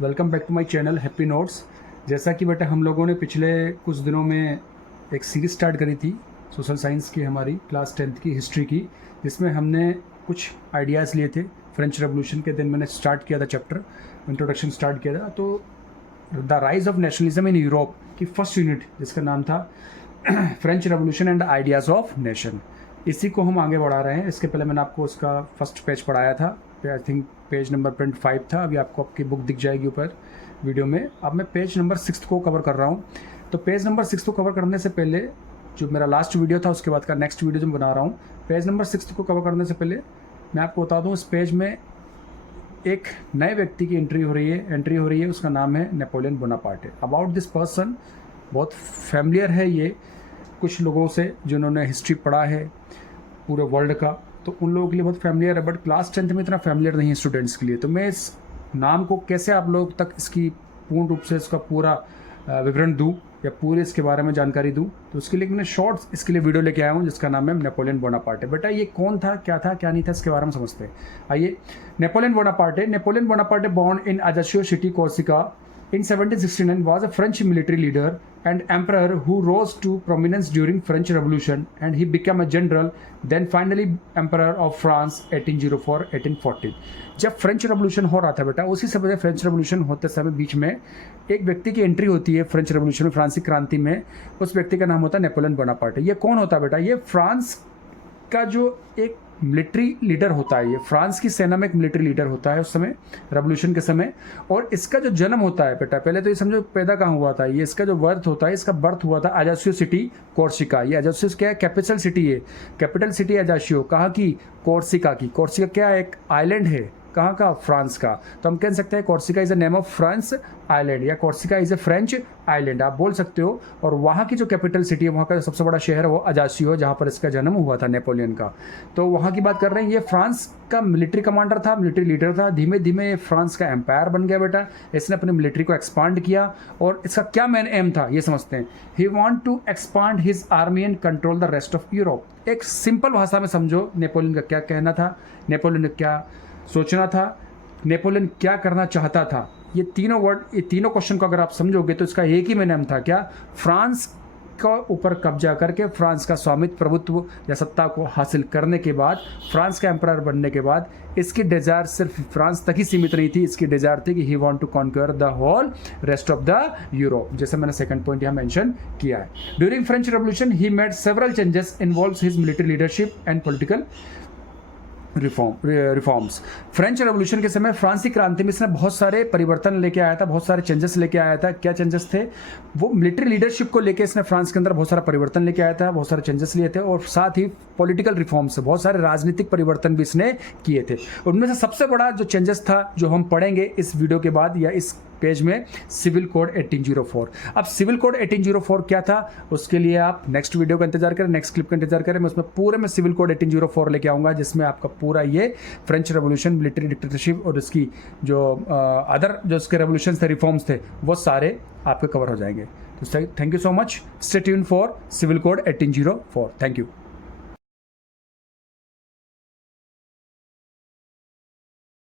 Welcome back to my channel happy notes. जैसा कि बेटा हम लोगों ने पिछले कुछ दिनों में एक सीरीज़ स्टार्ट करी थी सोशल साइंस की, हमारी क्लास 10th की हिस्ट्री की, जिसमें हमने कुछ आइडियाज़ लिए थे। फ्रेंच रेवोल्यूशन के दिन मैंने स्टार्ट किया था चैप्टर, इंट्रोडक्शन स्टार्ट किया था। तो the rise of nationalism in Europe की फर्स्ट यूनिट जिसका नाम था French revolution and ideas of nation, इसी को हम आगे बढ़ा रहे हैं। इसके पहले मैंने आपको उसका फर्स्ट पेज पढ़ाया था, आई थिंक पेज नंबर 25 था। अभी आपको आपकी बुक दिख जाएगी ऊपर वीडियो में। अब मैं पेज नंबर 6 को कवर कर रहा हूँ। तो पेज नंबर 6 को कवर करने से पहले, जो मेरा लास्ट वीडियो था उसके बाद का नेक्स्ट वीडियो जो मैं बना रहा हूँ, पेज नंबर 6 को कवर करने से पहले मैं आपको बता दूँ, इस पेज में एक नए व्यक्ति की एंट्री हो रही है। उसका नाम है Napoleon Bonaparte. About this person बहुत फैमिलियर है ये कुछ लोगों से जिन्होंने हिस्ट्री पढ़ा है पूरे वर्ल्ड का, तो उन लोगों के लिए बहुत फैमिलियर है, बट क्लास 10th में इतना फैमिलियर नहीं है स्टूडेंट्स के लिए। तो मैं इस नाम को कैसे आप लोग तक इसकी पूर्ण रूप से इसका पूरा विवरण दूं या पूरे इसके बारे में जानकारी दूं, तो उसके लिए मैंने शॉर्ट्स इसके लिए वीडियो लेके आया हूं जिसका नाम है नेपोलियन बोनापार्टे। बेटा ये कौन था, क्या नहीं था, इसके बारे में समझते हैं। आइए, नेपोलियन बोनापार्टे बॉर्न इन अजासियो city, Corsica in 1769 was a French military leader and emperor who rose to prominence during French Revolution, and he became a general, then finally emperor of France 1804-1814। जब French revolution हो रहा था बेटा, उसी समय French revolution होते समय बीच में एक व्यक्ति की एंट्री होती है फ्रेंच रेवोल्यूशन में, फ्रांसीसी क्रांति में। उस व्यक्ति का नाम होता है नेपोलियन बोनापार्टे। ये कौन होता है बेटा? ये फ्रांस का जो एक मिलिट्री लीडर होता है, ये फ्रांस की सेना में एक मिलिट्री लीडर होता है उस समय रेवोल्यूशन के समय। और इसका जो जन्म होता है बेटा, पहले तो ये समझो पैदा कहाँ हुआ था, ये इसका जो बर्थ होता है, इसका बर्थ हुआ था अजासियो सिटी, कोर्सिका। ये अजासियो क्या है? कैपिटल सिटी है, कैपिटल सिटी अजासियो। कहाँ की? कोर्सिका की। कोर्सिका क्या है? एक आइलैंड है। कहाँ का? फ्रांस का। तो हम कह सकते हैं Corsica is a name of France island, या Corsica is a French island, आप बोल सकते हो। और वहाँ की जो कैपिटल सिटी है, वहाँ का सबसे बड़ा शहर है वो अजासियो, जहाँ पर इसका जन्म हुआ था नेपोलियन का। तो वहाँ की बात कर रहे हैं। ये फ्रांस का मिलिट्री कमांडर था, मिलिट्री लीडर था। धीमे धीमे फ्रांस का एम्पायर बन गया बेटा। इसने अपनी मिलिट्री को एक्सपांड किया, और इसका क्या मेन एम था ये समझते हैं। He want to expand his army and control the rest of Europe. एक सिंपल भाषा में समझो नेपोलियन का क्या कहना था, नेपोलियन ने क्या सोचना था, नेपोलियन क्या करना चाहता था। ये तीनों वर्ड, ये तीनों क्वेश्चन को अगर आप समझोगे तो इसका एक ही में नाम था क्या? फ्रांस का ऊपर कब्जा करके फ्रांस का स्वामित्व, प्रभुत्व या सत्ता को हासिल करने के बाद, फ्रांस का एम्परर बनने के बाद, इसकी डिजायर सिर्फ फ्रांस तक ही सीमित नहीं थी। इसकी डिजायर थी कि he want to conquer the whole rest of the Europe, जैसे मैंने सेकंड पॉइंट यहाँ मेंशन किया है। During French revolution he made several changes involves his military leadership and political reforms. French revolution के समय फ्रांसीसी क्रांति में इसने बहुत सारे परिवर्तन लेके आया था, बहुत सारे चेंजेस लेके आया था। क्या चेंजेस थे? वो मिलिट्री लीडरशिप को लेके इसने फ्रांस के अंदर बहुत सारा परिवर्तन लेके आया था, बहुत सारे चेंजेस लिए थे। और साथ ही पॉलिटिकल रिफॉर्म्स, बहुत सारे राजनीतिक परिवर्तन भी इसने किए थे। उनमें से सबसे बड़ा जो चेंजेस था, जो हम पढ़ेंगे इस वीडियो के बाद या इस पेज में, सिविल कोड 1804। अब सिविल कोड 1804 क्या था, उसके लिए आप नेक्स्ट वीडियो का इंतजार करें, नेक्स्ट क्लिप का इंतजार करें। मैं उसमें पूरे में सिविल कोड 1804 लेके आऊँगा, जिसमें आपका पूरा ये फ्रेंच रेवोल्यूशन, मिलिट्री डिक्टेटरशिप और इसकी जो अदर जो इसके रेवोल्यूशन थे, रिफॉर्म्स थे, वो सारे आपके कवर हो जाएंगे। तो thank you so much. Stay tuned for civil code 1804। Thank you.